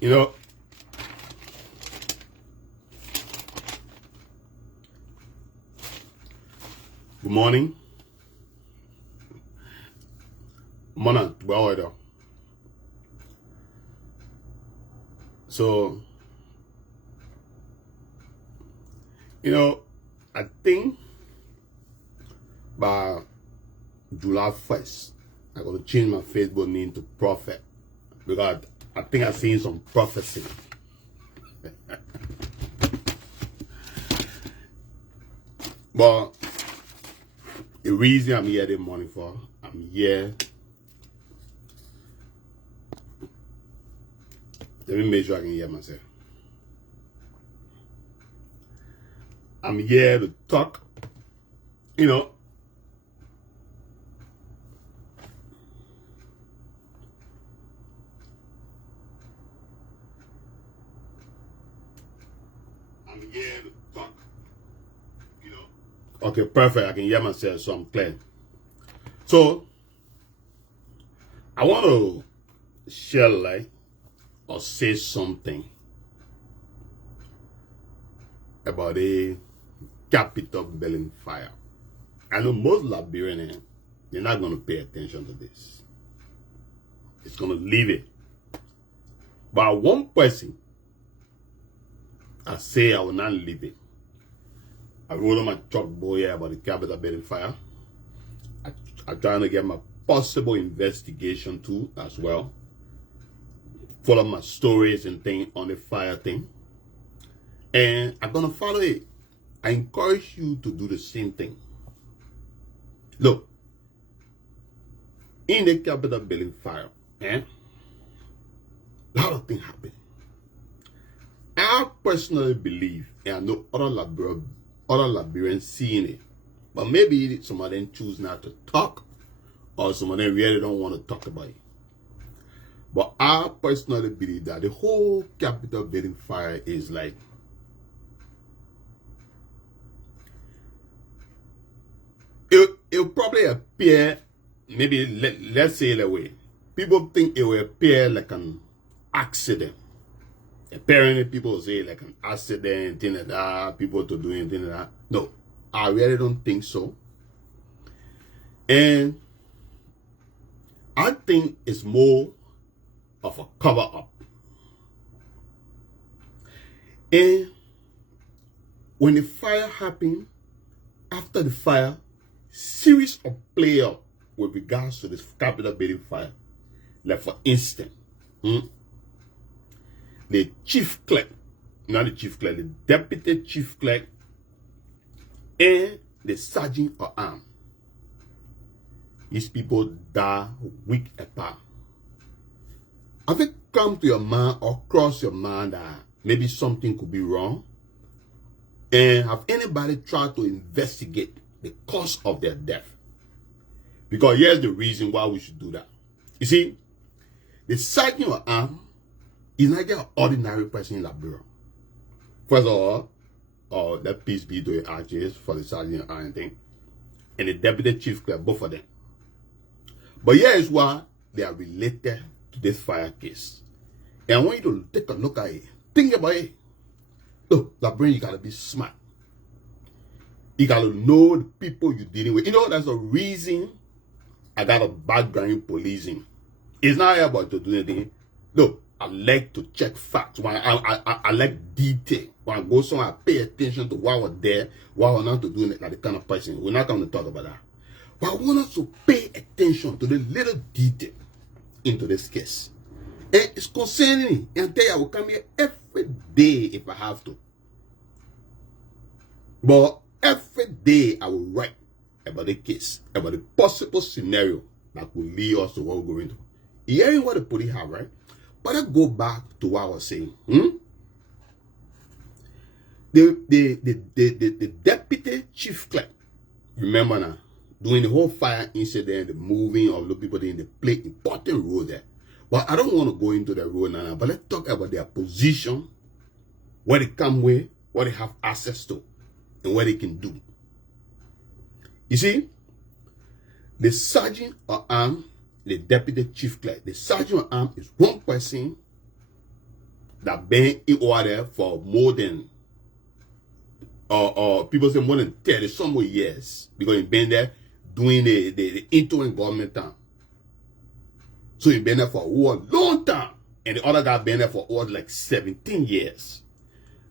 You know, good morning. Morning, well order. So, I think by July 1st, I'm going to change my Facebook name to Prophet because I think I've seen some prophecy. But the reason I'm here this morning for, I'm here. Let me make sure I can hear myself. I'm here to talk, I'm here to talk, Okay, perfect. I can hear myself, so I'm clear. So, I want to share light or say something about a Capitol building fire. I know most Liberians, they're not going to pay attention to this. It's going to leave it. But one person, I say I will not leave it. I wrote on my chalkboard here about the Capitol building fire. I'm trying to get my possible investigation too as well. Follow my stories and things on the fire thing. And I'm going to follow it. I encourage you to do the same thing. Look, in the Capitol building fire, a lot of things happen. I personally believe, and I know other Liberians seeing it, but maybe some of them choose not to talk, or some of them really don't want to talk about it. But I personally believe that the whole Capitol building fire is like, it'll probably appear, maybe let's say it that way. People think it will appear like an accident. Apparently, people say like an accident, thing like that, people to do anything like that. No, I really don't think so. And I think it's more of a cover up. And when the fire happened, after the fire, series of play out with regards to this Capitol building fire. Like for instance, the chief clerk, not the chief clerk, the deputy chief clerk, and the sergeant of arms. These people die week apart. Have it come to your mind or cross your mind that maybe something could be wrong? And have anybody tried to investigate the cause of their death? Because here's the reason why we should do that. You see, the sergeant of arms is not just an ordinary person in Liberia. First of all, let peace be to the arches for the sergeant of arms thing, and the deputy chief clerk, both of them. But here is why they are related to this fire case. And I want you to take a look at it. Think about it. Look, Liberian, you gotta be smart. You gotta know the people you're dealing with. That's a reason I got a background in policing. It's not about to do anything. Look, I like to check facts. I like detail. When I go somewhere, I pay attention to why we're there, why we're not to do it, like the kind of person. We're not going to talk about that. But I want us to pay attention to the little detail into this case. And it's concerning me. And I tell you, I will come here every day if I have to. But every day I will write about the case, about the possible scenario that could lead us to what we're going to. Hearing what the police have, right? But let's go back to what I was saying. The deputy chief clerk, remember now, during the whole fire incident, the moving of the people in the play important role there. But I don't want to go into the role now, but let's talk about their position, where they come with, what they have access to, and what they can do. You see, the sergeant of arms, the deputy chief clerk, the sergeant of arms is one person that been in order for more than people say more than 30 some more years, because he been there doing the interim government time. So he been there for a long time, and the other guy been there for like 17 years.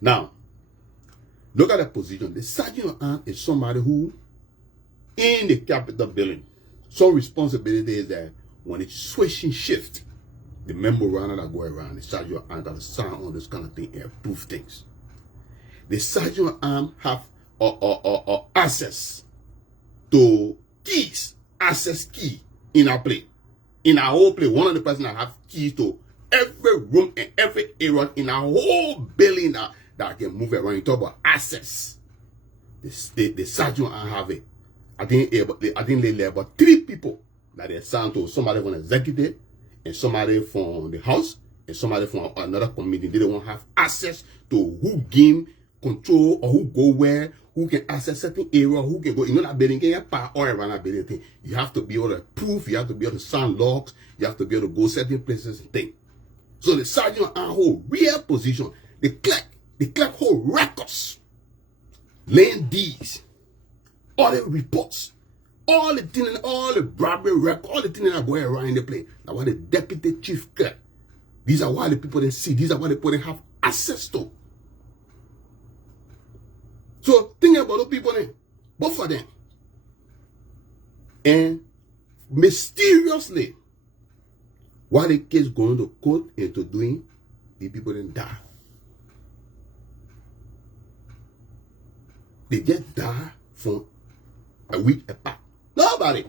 Now, look at the position. The sergeant at arms is somebody who, in the Capitol building, some responsibility is that when it's switching shift, the memoranda that go around, the sergeant at arms got to sign on this kind of thing and approve things. The sergeant at arms have access to keys, access key in our place. In our whole place, one of the person that have keys to every room and every area in our whole building that can move around. You talk about access. The sergeant have it. I think they let about 3 people that they assigned to, somebody from the executive and somebody from the house and somebody from another committee. They don't have access to who game control or who go where, who can access certain area, who can go. You know that building can get power all around that building thing. You have to be able to prove, you have to be able to sign logs, you have to be able to go certain places and things. So the sergeant and whole real position, the clerk hold records, land deeds, all the reports, all the things, all the bribery record, all the things that are going around in the place. Now what the deputy chief clerk, these are what the people they see, these are what the people they have access to. So think about those people there, both of them. And mysteriously, while the case going to court into doing, the people didn't die. They just die from a week apart. Nobody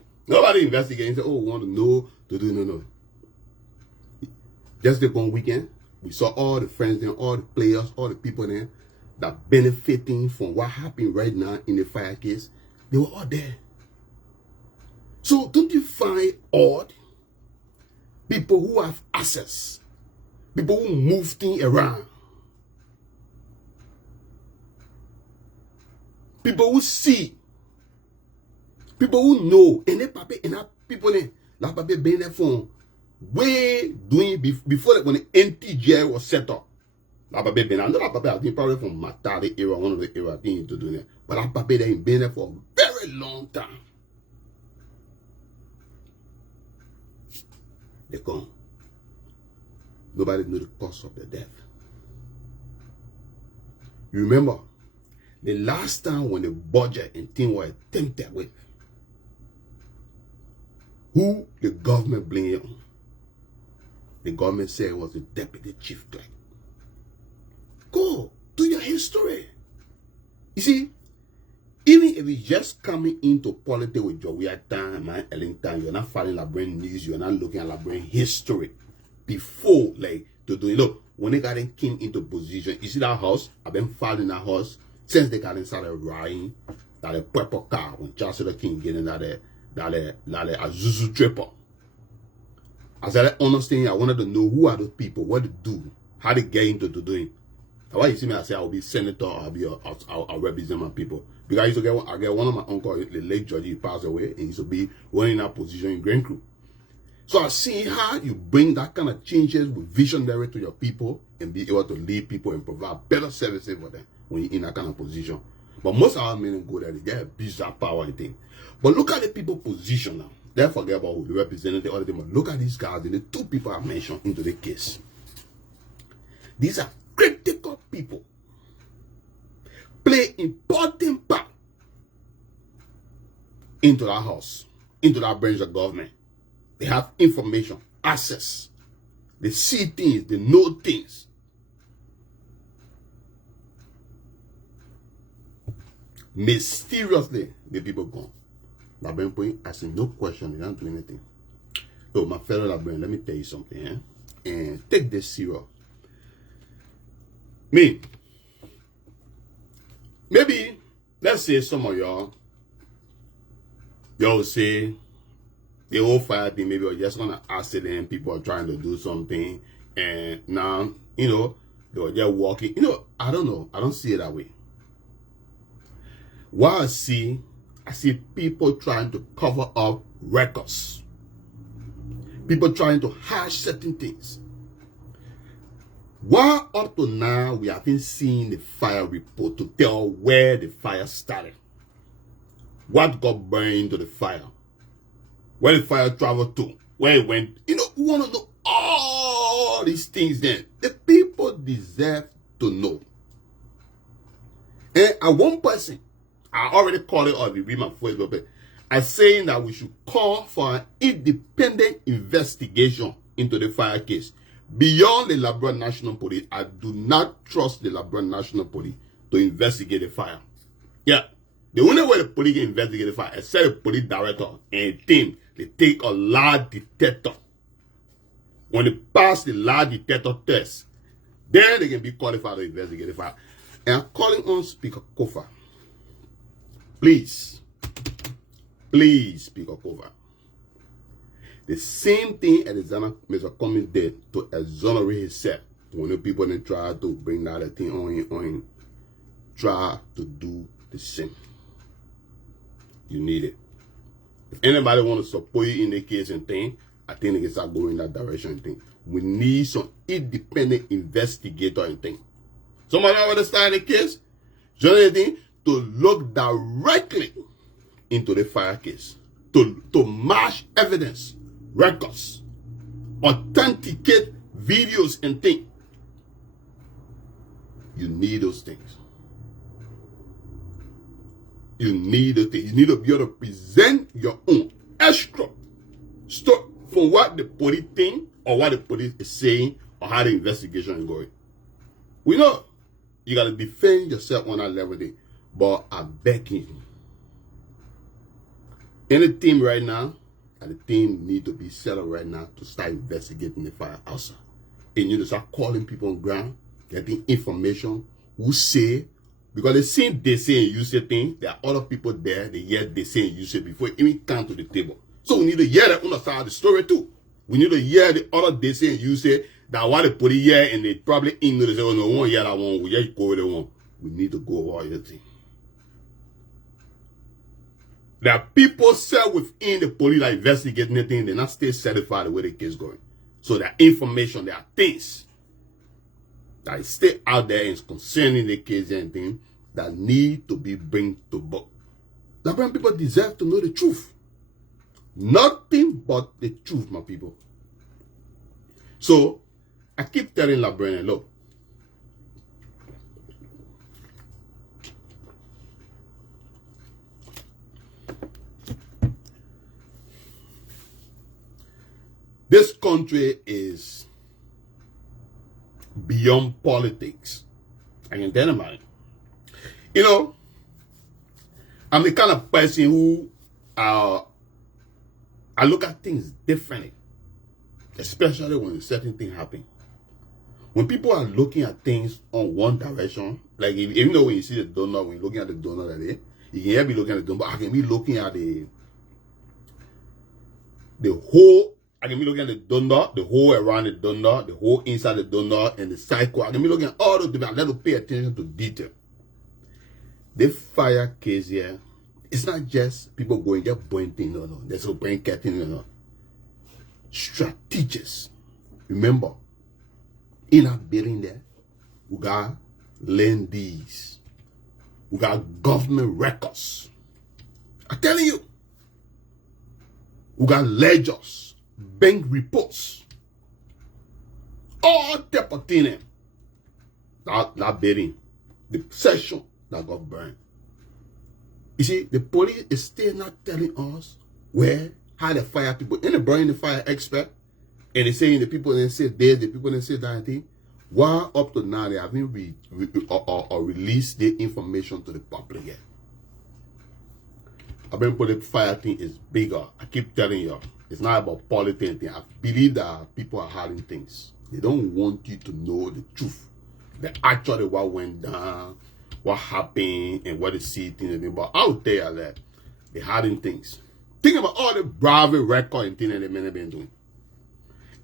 investigating. Say, oh, we want to know to do no. Just the one weekend, we saw all the friends there, all the players, all the people there that benefiting from what happened right now in the fire case. They were all there. So don't you find odd? People who have access, people who move things around, people who see, people who know, and then people like Papa been there for way doing before when the NTJ was set up. Like Papa been, I know that Papa I think probably from Matari era, one of the era things to do that, but like Papa they been there for a very long time. They come. Nobody knew the cause of the death. You remember the last time when the budget and thing were attempted with, who the government blamed on? The government said it was the deputy chief clerk. Go do your history. You see, even if it's just coming into politics with Jowiya time, man, Ellington, you're not following Liberian news, you're not looking at Liberian history before, like, to do, you know, when they got came into position, you see that house, I've been following that house since they got inside the riding, that a purple car, when Charles King getting that Azuzu tripper. As I understand, I wanted to know who are those people, what to do, how they get into doing. That's why you see me, I say I'll be senator, I'll represent my people. Because I used to get one of my uncle, the late George, he passed away, and he used to be running that position in Grand Crew. So I see how you bring that kind of changes with visionary to your people and be able to lead people and provide better services for them when you're in that kind of position. But most of our men go there, they get a bizarre power and thing. But look at the people position now. They forget about who the representative, all the thing. But look at these guys and the 2 people I mentioned into the case. These are critical people. Play important part into that house, into that branch of government. They have information, access. They see things, they know things. Mysteriously, the people gone. Liberian point, asking no question, they don't do anything. So, my fellow Liberian, let me tell you something, and take this serious. Maybe, let's say some of y'all say, the whole fire thing, maybe you're just gonna accident, people are trying to do something, and now, you know, they're just walking. You know, I don't know. I don't see it that way. What I see people trying to cover up records. People trying to hide certain things. Why up to now we haven't seen the fire report to tell where the fire started? What got burned into the fire? Where the fire traveled to? Where it went? You know, we want to know all these things then. The people deserve to know. And at one person, I already called it or you read my Facebook page, I'm saying that we should call for an independent investigation into the fire case. Beyond the Liberian National Police, I do not trust the Liberian National Police to investigate the fire. Yeah. The only way the police can investigate the fire, except the police director and a team, they take a lie detector. When they pass the lie detector test, then they can be qualified to investigate the fire. And I'm calling on Speaker Kofa. Please, Speaker Kofa. The same thing Alexander Mr. Cummings did to exonerate himself. When the people then try to bring that thing on him, try to do the same. You need it. If anybody want to support you in the case and thing, I think they can start going in that direction and thing. We need some independent investigator and thing. Somebody already started the case, join anything to look directly into the fire case, to match evidence, records, authenticate videos and things. You need those things. You need those things. You need to be able to present your own extra stuff from what the police think or what the police is saying or how the investigation is going. We know you got to defend yourself on that level there, but I beg you. Any team right now, and the team need to be set up right now to start investigating the fire outside. And you need to start calling people on ground, getting information, who say, because they say and you say things, there are other people there, they hear they say and you say before it even come to the table. So we need to hear the other side of the story too. We need to hear the other they say and you say that what they put here and they probably ignore they say, oh no, we won't hear that one, we just go with the one. We need to go over everything. There are people set within the police that investigate anything, they're not still certified the way the case is going. So there are information, there are things that is still out there is concerning the case and things that need to be bring to book. Liberian people deserve to know the truth. Nothing but the truth, my people. So I keep telling Liberian, look, this country is beyond politics. I can tell about it. You know, I'm the kind of person who I look at things differently, especially when certain things happen. When people are looking at things on one direction, like even though when you see the donut, when you're looking at the donut like that, you can be looking at the donut, but I can be looking at the whole. I can be looking at the donut, the whole around the donut, the whole inside the donut, and the cycle. I can be looking at all those different. I let to pay attention to detail. The fire case here, it's not just people going just burning things, no. There's a burning cutting, no. Strategists. Remember, in a building there, we got lendees. We got government records. I'm telling you. We got ledgers. Bank reports, all type of things. That building, the section that got burned. You see, the police is still not telling us how the fire people, and they bring the fire expert, and they saying the people then say this, the people then say that thing. Why up to now they haven't released the information to the public yet? I been put the fire thing is bigger. I keep telling you. It's not about politics. I believe that people are hiding things. They don't want you to know the truth. Actually what went down, what happened, and what they see things. But I will tell you that they're hiding things. Think about all the bravery record and things that they may have been doing.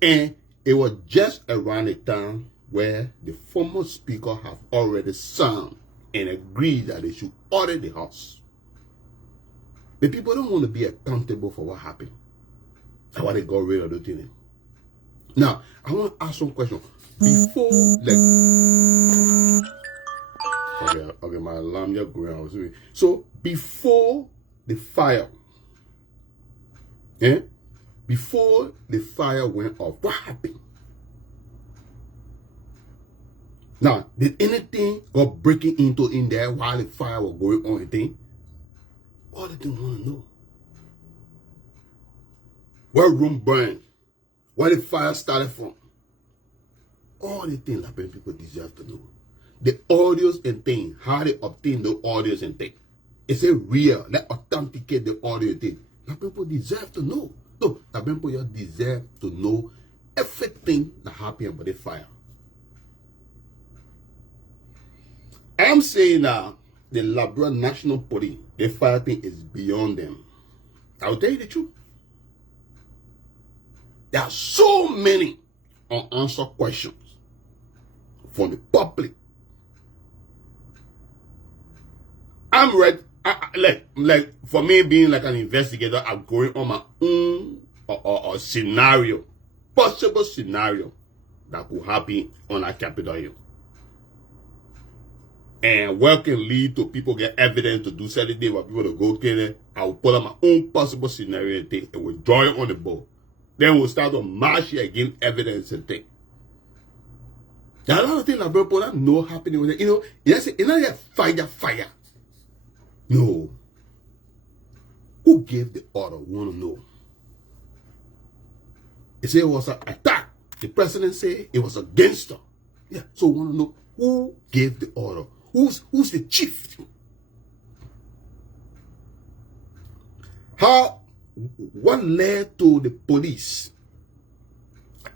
And it was just around the time where the former speaker have already signed and agreed that they should audit the house. The people don't want to be accountable for what happened. That's why they got rid of the thing. Now, I want to ask some questions. before okay, my alarm just going out. So before the fire, before the fire went off, what happened? Now, did anything go breaking into in there while the fire was going on? Anything? All they want to know. Where room burned? Where the fire started from? All the things that people deserve to know. The audios and things, how they obtain the audios and things. Is it real? Let's authenticate the audio thing. That people deserve to know. No, that people just deserve to know everything that happened about the fire. I'm saying now, the Liberian National Police, the fire thing is beyond them. I'll tell you the truth. There are so many unanswered questions from the public. I'm ready. Like for me being like an investigator, I'm going on my own or scenario, possible scenario that could happen on our Capitol Hill. And what can lead to people get evidence to do certain things for people to go kill it. I will put up my own possible scenario and thing and we'll draw it on the board. Then we'll start to march here against evidence and thing. There are a lot of things that people don't know happening with it. You know, it's not yet fire. No. Who gave the order? We want to know. They say it was an attack. The president said it was a gangster. Yeah, so we want to know who gave the order. Who's the chief? What led to the police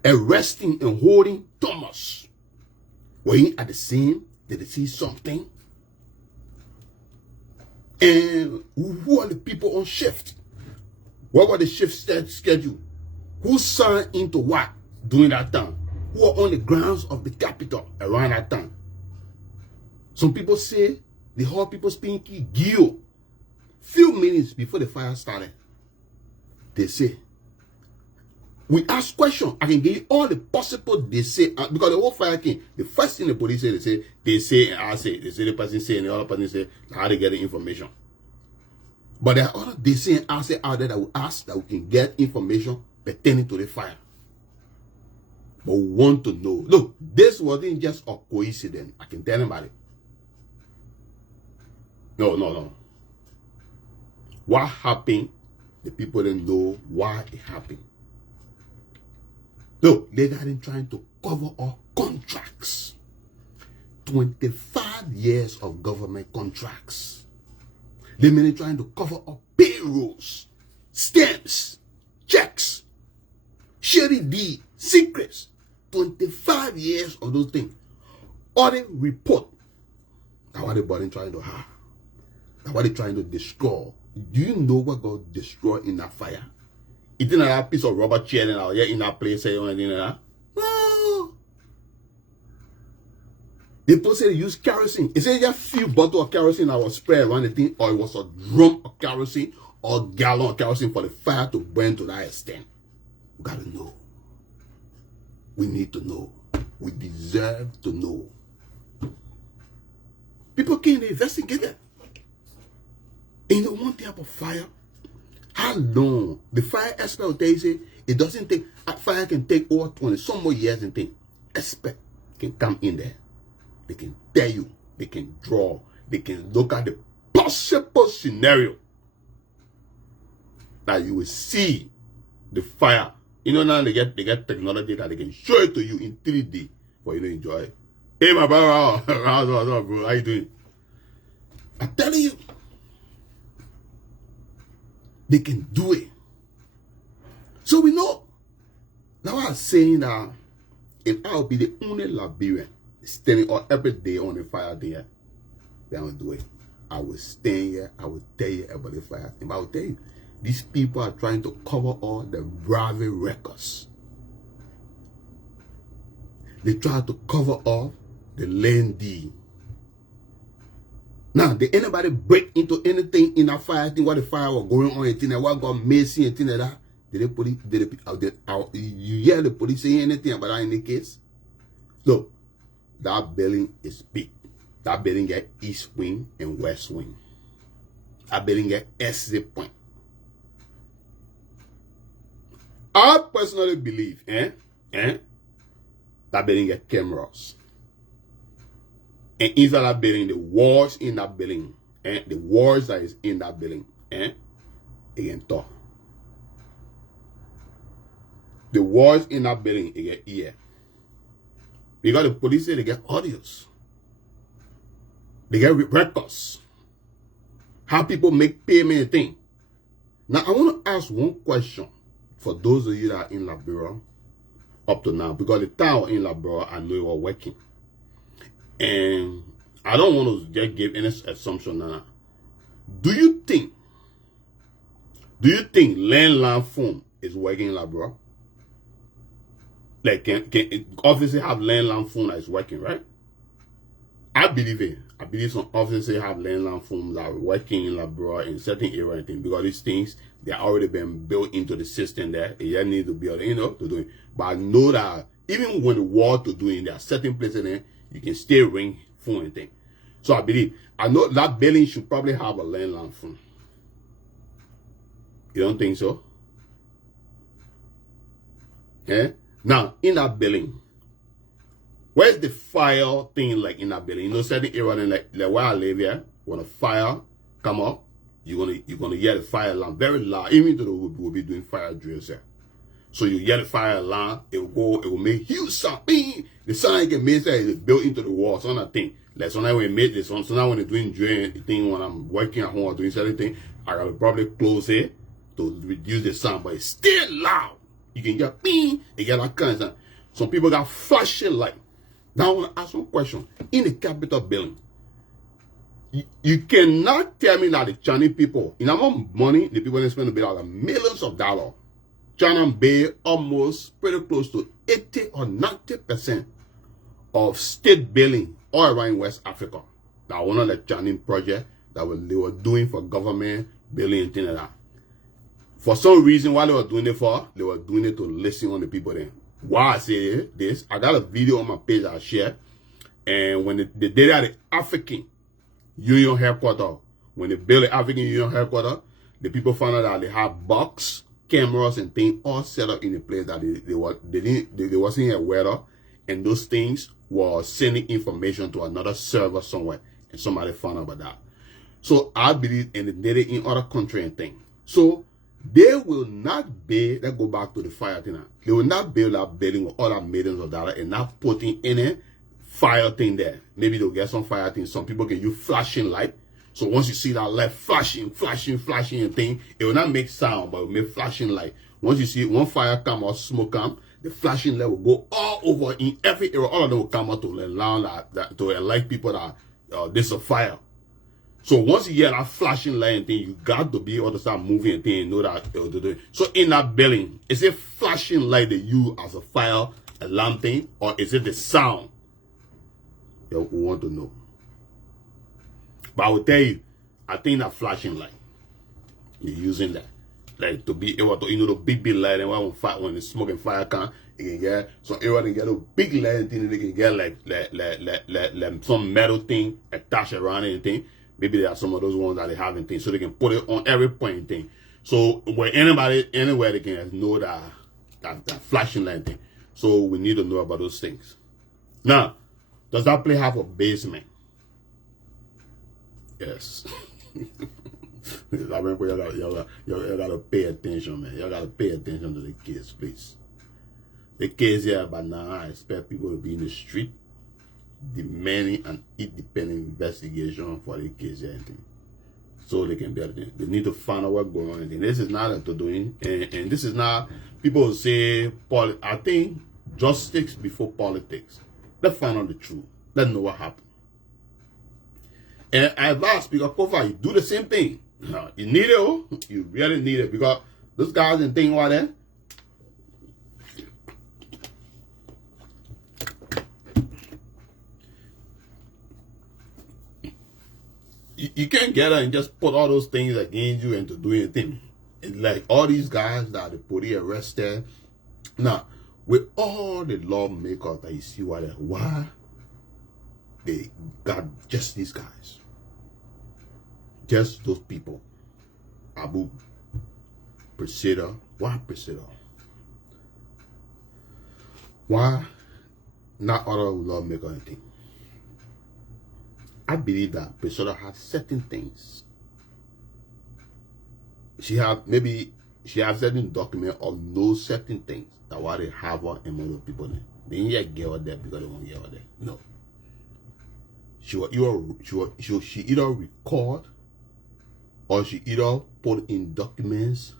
arresting and holding Thomas? Were he at the scene? Did they see something? And who are the people on shift? What were the shift schedule? Who signed into what during that time? Who are on the grounds of the Capitol around that time? Some people say the whole people speaking Gio. Few minutes before the fire started, they say, we ask questions. I can give you all the possible they say because the whole fire came. The first thing the police say, they say, and I say, they say the person say, and the other person say how they get the information. But there are other they say and I say out there that we ask that we can get information pertaining to the fire. But we want to know. Look, this wasn't just a coincidence. I can tell anybody. No. What happened? The people didn't know why it happened. Look, they got in trying to cover up contracts. 25 years of government contracts. They've been trying to cover up payrolls, stamps, checks, shady deed, secrets. 25 years of those things. Audit report. That's what they're trying to have. That's what they're trying to destroy. Do you know what got destroyed in that fire? It didn't have a piece of rubber chair in that place or anything like that. No. The people say they use kerosene. It said just a few bottles of kerosene that was spread around the thing, or it was a drum of kerosene or a gallon of kerosene for the fire to burn to that extent. We gotta know. We need to know. We deserve to know. People can't investigate it. And you know one thing about fire? How long? The fire expert will tell you, say, it doesn't take, fire can take over 20 some more years and things. Expert can come in there. They can tell you, they can draw, they can look at the possible scenario that you will see the fire. You know now they get technology that they can show it to you in 3D for you to enjoy it. Hey my brother, bro, how you doing? I'm telling you, they can do it. So we know. Now I'm saying that if I'll be the only Liberian standing on every day on the fire there, then I'll do it. I will stand here, I will tell you about the fire thing. But I will tell you, these people are trying to cover all the bravery records. They try to cover up the land deed. Now, did anybody break into anything in that fire thing, what the fire was going on, and thing, what got messy and thing like that? Did the police, you hear the police saying anything about that in the case? Look, that building is big. That building get east wing and west wing. That building get exit point. I personally believe, that building get cameras. And inside that building, the walls in that building, the walls that is in that building, it can talk. The walls in that building, it get ear. Because the police say they get audios. They get records. How people make payment and thing. Now, I want to ask one question for those of you that are in Liberia up to now. Because the tower in Liberia, I know you are working. And I don't want to just give any assumption now. Do you think landline phone is working in Liberia? Like, can officers have landline phone that is working, right? I believe it. I believe some officers have landline phones that are working in Liberia in certain area and things, because these things, they are already been built into the system there. It just need to be, to do it. But I know that even when the war to do it, there are certain places there you can still ring phone and thing. So I know that building should probably have a landline phone. You don't think so? Yeah. Now, in that building, where's the fire thing like in that building? You know, certain area like where I live here, when a fire come up, you're gonna hear the fire alarm very loud. Even though we'll be doing fire drills here. So you hear the fire alarm, it will make huge sound. The sound you can make is built into the wall, so that thing. Like sometimes when we make this one, sometimes when they're doing drilling thing, when I'm working at home or doing certain thing, I gotta probably close it to reduce the sound, but it's still loud. You can get you get that kind of sound. Some people got flashing light. Now I want to ask one question. In the Capitol building, you cannot tell me that the Chinese people, in amount of money, the people they spend a bit like millions of dollars, China pay almost pretty close to 80 or 90% of state building all around West Africa. That one of the Chinese projects that they were doing for government building and things like that. For some reason, what they were doing it for, they were doing it to listen on the people then. Why I say this, I got a video on my page I share. And when they did at the African Union headquarters, when they built the African Union headquarters, the people found out that they had box, cameras, and things all set up in a place that they wasn't aware of. And those things were sending information to another server somewhere. And somebody found out about that. So I believe, and they did it in other countries and things. So they will not build, let's go back to the fire thing now. They will not build that building with all that millions of dollars and not putting any fire thing there. Maybe they'll get some fire thing. Some people can use flashing light. So once you see that light flashing and thing, it will not make sound, but it will make flashing light. Once you see one fire come or smoke come, the flashing light will go all over in every area. All of them will come out to allow that to alert people that there's a fire. So once you hear that flashing light and thing, you got to be able to start moving and thing and know that they'll do it. So in that building, is it flashing light they use as a fire alarm thing, or is it the sound? We want to know. But I will tell you, I think that flashing light, you're using that. Like to be able to, the big light, and when the smoke and fire come, you can get, so everyone can get a big light and thing, they can get like some metal thing attached around it and thing. Maybe there are some of those ones that they have and things, so they can put it on every point and thing. So where anywhere they can know that flashing light thing. So we need to know about those things. Now, does that place have a basement? Yes. I mean, y'all gotta pay attention, man. Y'all gotta pay attention to the kids, please. The kids here, but now I expect people to be in the street demanding an independent investigation for the kids here and things. So they can be able to, they need to find out what's going on. And this is not what they're doing. And this is not, people will say, I think justice before politics. Let's find out the truth. Let's know what happened. And I advise Speaker Kofa, you do the same thing. You need it, oh. You really need it, because those guys and things like that, you can't get her and just put all those things against you and to do anything. It's like all these guys that the police arrested. Now, with all the lawmakers that you see why they got just these guys, just those people, Abu, Priscilla, why Priscilla? Why not other lawmakers anything? I believe that Priscilla has certain things. She has certain document or know certain things that why they have her and other people there. They didn't yet get her there because they won't get her there. No. She either record or she either put in documents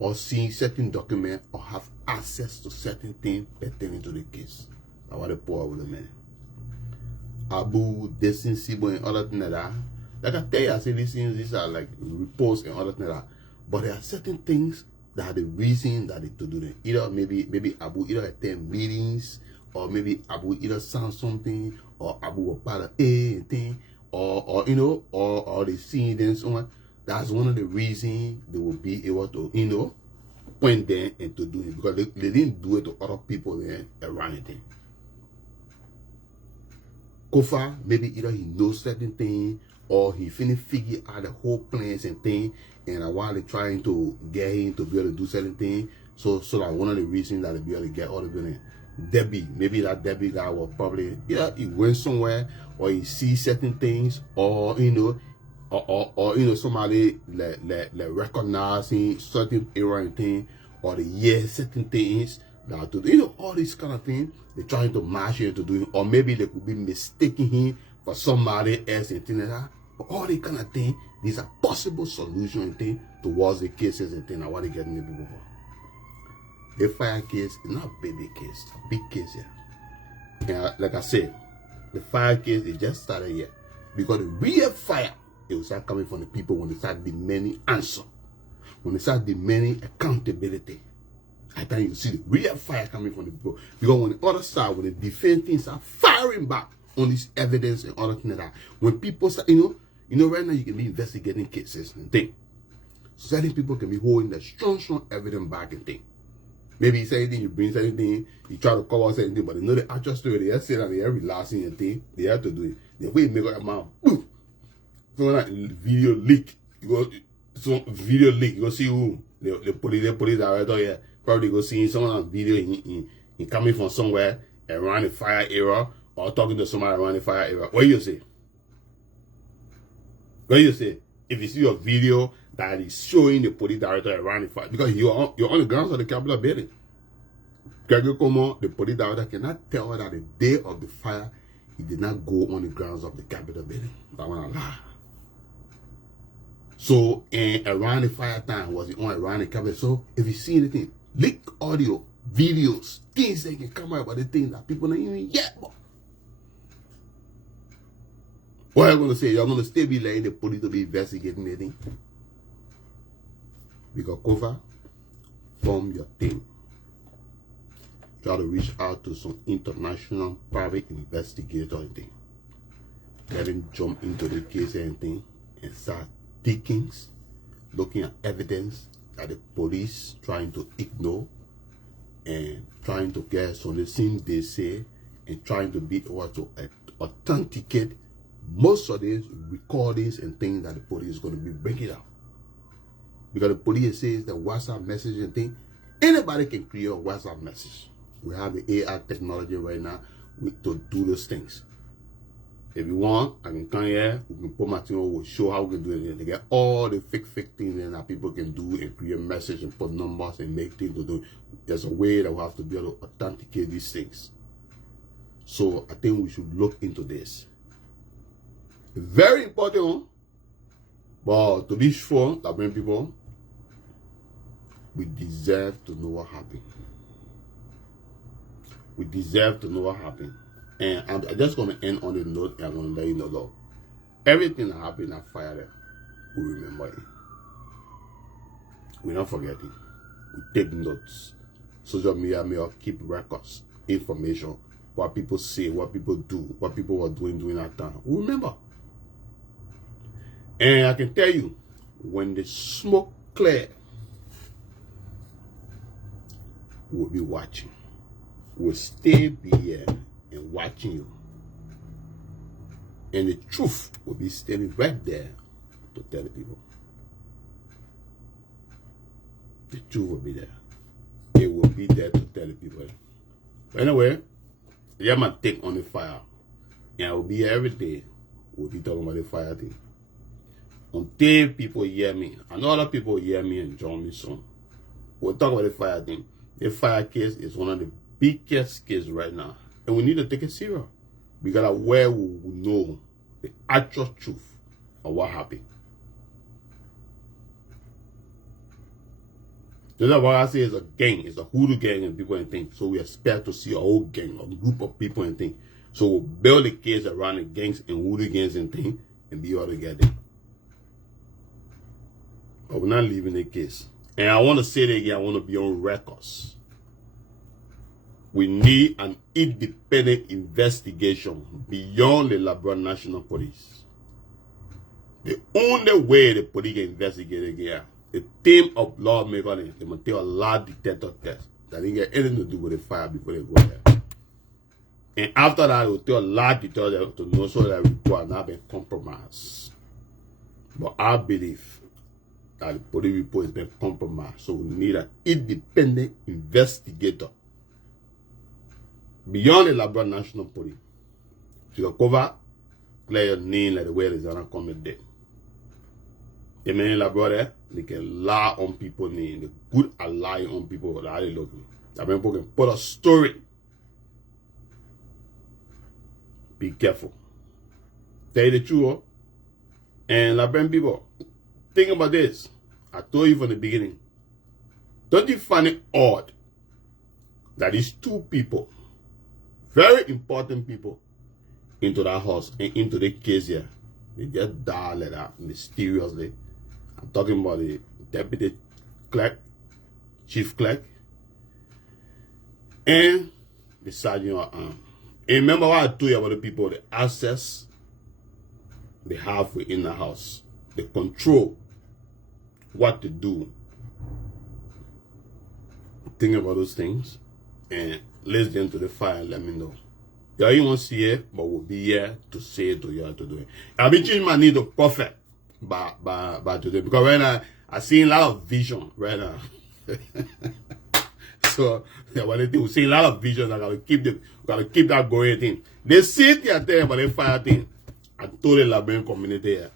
or see certain documents or have access to certain things pertaining to the case. That's why they pour with the man. Abu, Desin, Sibo, and other things like that. Like I tell you, I say these are like reports and other things like that. But there are certain things that are the reason that they to do them. Either maybe Abu either attend meetings, or maybe Abu either sound something, or Abu was part of a thing, or you know, or they see them so on. That's one of the reasons they will be able to, you know, point them and to do it, because they didn't do it to other people there around it. Kofa, maybe either he knows certain things or he figure out the whole plans and thing, and while they're trying to get him to be able to do certain things, so that one of the reasons that they be able to get all the building. Debbie, maybe that Debbie guy will probably he went somewhere or he sees certain things, or you know, or you know, somebody like recognizing certain error and thing, or they hear certain things that to do, you know, all these kind of things. They're trying to match him to do it, or maybe they could be mistaking him for somebody else and things like that. But all these kind of things, these are possible solutions and things towards the cases and things. I want to get in the people for. The fire case is not a baby case, it's a big case here. And like I said, the fire case is just started here. Because the real fire, it will start coming from the people when they start demanding answer. When they start demanding accountability. I think you see the real fire coming from the people. Because on the other side, when the defense things are firing back on this evidence and other things like that, when people start, you know, right now you can be investigating cases and things. Certain people can be holding the strong evidence back and things. Maybe you say anything, you bring anything, you try to cover certain thing, but they know the actual story. They have said that they every last thing and thing, they have to do it. The way you make up your mouth, boom. So that video leak, you go see who the police director here. Probably go see someone on video he coming from somewhere around the fire area, or talking to somebody around the fire area. What do you say? What do you say? If you see a video that is showing the police director around the fire, because you're on the grounds of the Capitol building. The police director cannot tell her that the day of the fire, he did not go on the grounds of the Capitol building. That one a lie. So, and around the fire time, was it on around the Capitol? So, if you see anything, leak audio, videos, things that can come out about the things that people don't even get. What are you going to say? You're going to still be letting the police to be investigating anything? Because cover, form your team. Try to reach out to some international private investigator and thing. Let them jump into the case and thing and start digging, looking at evidence that the police trying to ignore and trying to get some of the things they say and trying to be able to authenticate most of these recordings and things that the police is going to be bringing out. Because the police says the WhatsApp message and thing, anybody can create a WhatsApp message. We have the AI technology right now to do those things. If you want, I can come here, we can put my thing on, we'll show how we can do it. They get all the fake things that people can do and create message and put numbers and make things to do. There's a way that we have to be able to authenticate these things. So I think we should look into this. Very important, but to be sure that when people, we deserve to know what happened. We deserve to know what happened. And I'm just going to end on the note, and I'm going to let you know, though. Everything that happened at fire there, we remember it. We don't forget it. We take notes. Social media may keep records, information, what people say, what people do, what people were doing during that time. We remember. And I can tell you, when the smoke clears, we'll be watching. will stay be here and watching you. And the truth will be standing right there to tell the people. The truth will be there. It will be there to tell the people. But anyway, yeah, my take on the fire. And I will be here every day. We'll be talking about the fire thing. Until people hear me. I know other people hear me and join me soon. We'll talk about the fire thing. The fire case is one of the biggest cases right now. And we need to take it serious. Because where we will know the actual truth of what happened. That's what I say is a gang, it's a hoodoo gang and people and things. So we expect to see a whole gang, a group of people and things. So we'll build the case around the gangs and hoodoo gangs and things and be all together. But we're not leaving the case. And I want to say that again, I want to be on records. We need an independent investigation beyond the Liberian National Police. The only way the police can investigate again, the team of lawmakers, they must take a lie detector test that didn't get anything to do with the fire before they go there. And after that, they will take a lie detector to know so that people are not being compromised. But I believe that the police report has been compromised. So we need an independent investigator beyond the Liberian National Police. You can cover, clear your name like the way is gonna come in there. The men in Liberian, they can lie on people's name. The good are lying on people that they love you. That people can put a story. Be careful. Tell you the truth. And Liberian people, think about this. I told you from the beginning. Don't you find it odd that these two people, very important people, into that house and into the case here, they just die like that mysteriously? I'm talking about the deputy clerk, chief clerk, and the sergeant at arms. And remember what I told you about the people, the access they have within the house, they control what to do. Think about those things and listen to the fire and let me know. Yeah, you won't see it, but we'll be here to say it to you how to do it. I've been changing my need of prophet by today because right now I see a lot of vision right now. So yeah, what they do, we see a lot of visions. I gotta keep that going thing. They sit here telling about the fire thing. I told the Liberian community here.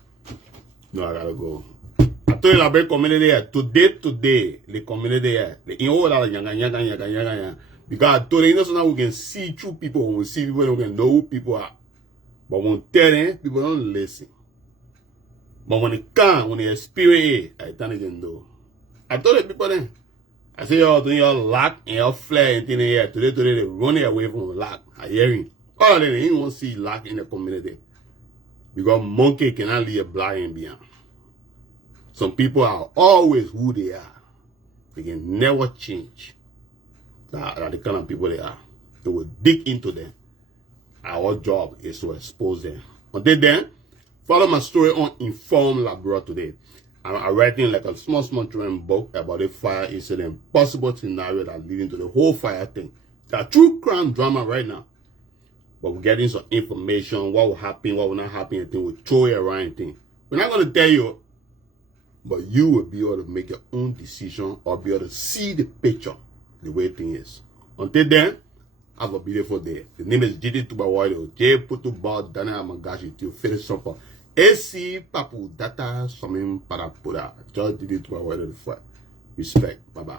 No, I gotta go. I told the Liberian community here today, the community here, in all that yanga. Because I told them, you know, so now we can see true people. When we see people, we can know who people are. But when we tell them, people don't listen. But when they come, when they experience it, I tell them do. I told the people then, I say, you're doing your lack and your flare and thing here. Today, they run away from lack. I hear him. All of them, they won't see lack in the community. Because monkey cannot leave a blind behind. Some people are always who they are. They can never change. That are the kind of people they are. They will dig into them. Our job is to expose them. Until then, follow my story on Inform Liberian today. I'm writing like a small children book about a fire incident, possible scenario that leading to the whole fire thing. It's a true crime drama right now. But we're getting some information, what will happen, what will not happen, and we'll throw it around and thing. We're not going to tell you, but you will be able to make your own decision or be able to see the picture the way thing is. Until then, have a beautiful day. The name is Jidi Tubawayo. J Putuba Dana Amagashi to finish supper. AC Papu Data Somim Parapura. Just Jidi Tubawayo. Respect. Bye bye.